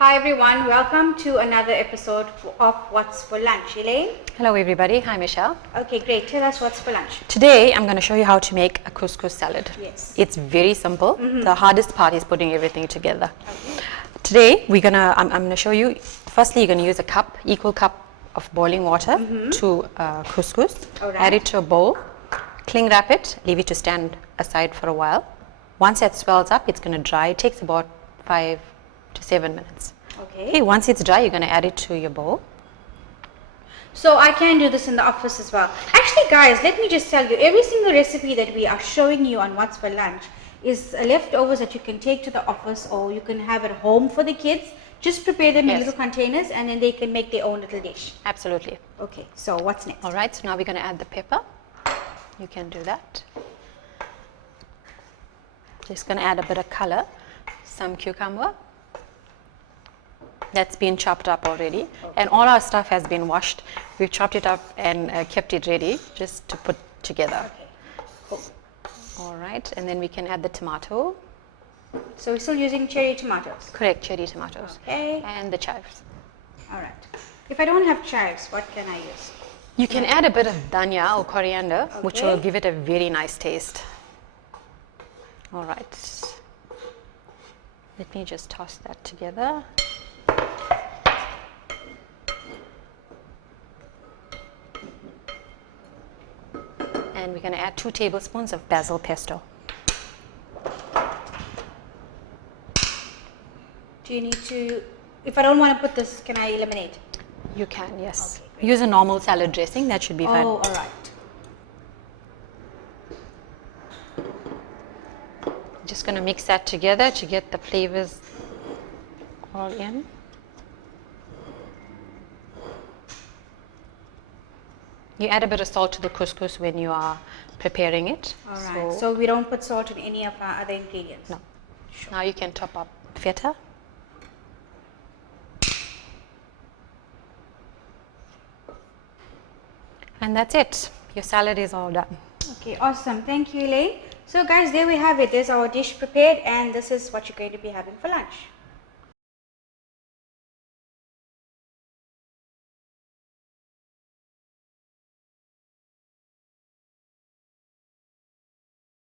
Hi everyone, welcome to another episode of What's for Lunch. Elaine? Hello everybody, hi Michelle. Okay, great. Tell us what's for lunch. Today I'm going to show you how to make a couscous salad. Yes. It's very simple. The hardest part is putting everything together. Okay. Today I'm going to show you, firstly you're going to use a equal cup of boiling water to couscous. All right. Add it to a bowl, cling wrap it, leave it to stand aside for a while. Once it swells up, it's going to dry. It takes about 5 to 7 minutes. Okay. Once it's dry, you're going to add it to your bowl. So I can do this in the office as well. Actually guys, let me just tell you, every single recipe that we are showing you on What's for Lunch is leftovers that you can take to the office or you can have at home for the kids. Just prepare them in little containers and then they can make their own little dish. Absolutely. Okay, so what's next? Alright, so now we're going to add the pepper. You can do that. Just going to add a bit of color, some cucumber. That's been chopped up already, and all our stuff has been washed. We've chopped it up and kept it ready just to put together. Okay, cool. All right, and then we can add the tomato. So we're still using cherry tomatoes? Correct, cherry tomatoes. Okay. And the chives. All right. If I don't have chives, what can I use? You can add a bit of dhania or coriander, which will give it a very nice taste. All right. Let me just toss that together. And we're going to add 2 tablespoons of basil pesto. Do you need to, if I don't want to put this, can I eliminate? You can, yes. Okay, use a normal salad dressing, that should be fine. Oh, all right. Just going to mix that together to get the flavors all in. You add a bit of salt to the couscous when you are preparing it. All right. So we don't put salt in any of our other ingredients? No. Sure. Now you can top up feta. And that's it. Your salad is all done. Okay, awesome. Thank you, Elaine. So guys, there we have it. There's our dish prepared and this is what you're going to be having for lunch.